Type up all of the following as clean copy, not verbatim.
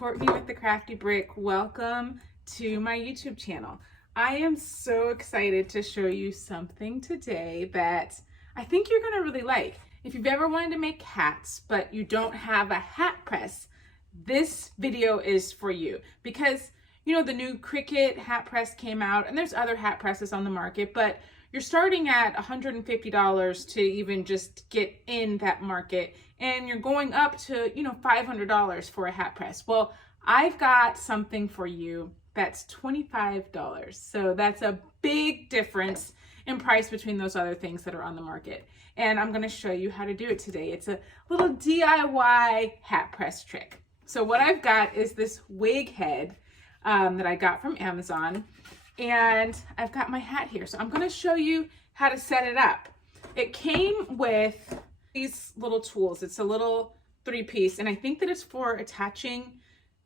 Courtney with the Crafty Brick. Welcome to my YouTube channel. I am so excited to show you something today that I think you're gonna really like. If you've ever wanted to make hats, but you don't have a hat press, this video is for you because you know the new Cricut hat press came out and there's other hat presses on the market, but you're starting at $150 to even just get in that market, and you're going up to, you know, $500 for a hat press. Well, I've got something for you that's $25. So that's a big difference in price between those other things that are on the market. And I'm gonna show you how to do it today. It's a little DIY hat press trick. So what I've got is this wig head that I got from Amazon. And I've got my hat here. So I'm gonna show you how to set it up. It came with these little tools. It's a little 3-piece, and I think that it's for attaching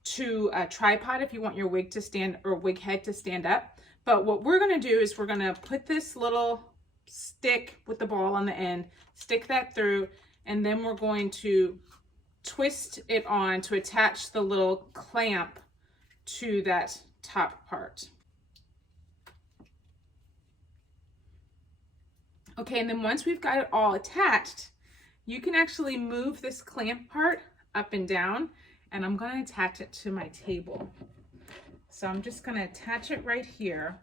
to a tripod if you want your wig to stand, or wig head to stand up. But what we're gonna do is we're gonna put this little stick with the ball on the end, stick that through, and then we're going to twist it on to attach the little clamp to that top part. Okay, and then once we've got it all attached, you can actually move this clamp part up and down, and I'm gonna attach it to my table. So I'm just gonna attach it right here.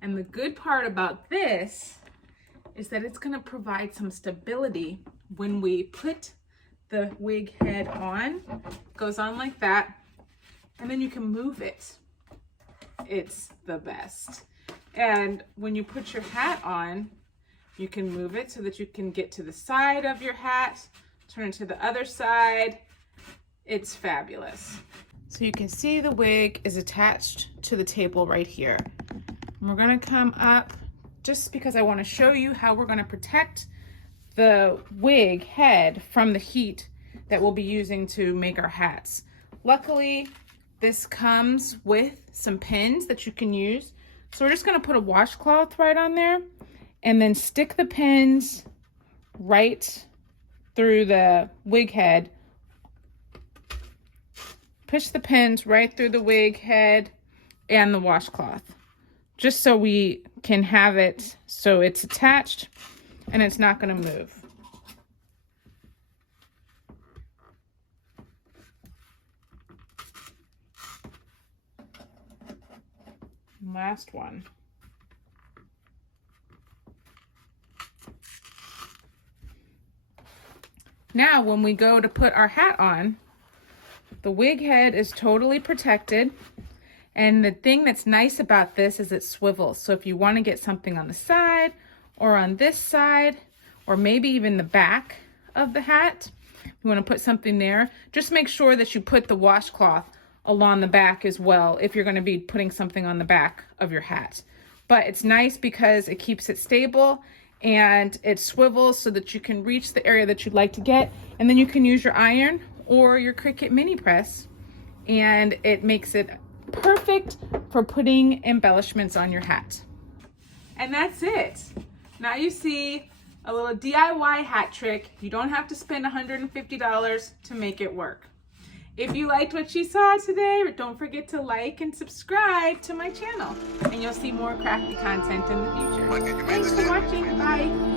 And the good part about this is that it's gonna provide some stability when we put the wig head on. It goes on like that, and then you can move it. It's the best. And when you put your hat on, you can move it so that you can get to the side of your hat, turn it to the other side. It's fabulous. So you can see the wig is attached to the table right here. And we're gonna come up just because I wanna show you how we're gonna protect the wig head from the heat that we'll be using to make our hats. Luckily, this comes with some pins that you can use. So we're just gonna put a washcloth right on there, and then stick the pins right through the wig head. Push the pins right through the wig head and the washcloth, just so we can have it so it's attached and it's not going to move. Last one. Now, when we go to put our hat on, the wig head is totally protected. And the thing that's nice about this is it swivels. So if you want to get something on the side or on this side, or maybe even the back of the hat, you want to put something there, just make sure that you put the washcloth along the back as well if you're going to be putting something on the back of your hat. But it's nice because it keeps it stable and it swivels so that you can reach the area that you'd like to get, and then you can use your iron or your Cricut mini press, and it makes it perfect for putting embellishments on your hat. And that's it. Now you see a little DIY hat trick. You don't have to spend $150 to make it work. If you liked what you saw today, don't forget to like and subscribe to my channel, and you'll see more crafty content in the future. Thanks for watching. Bye.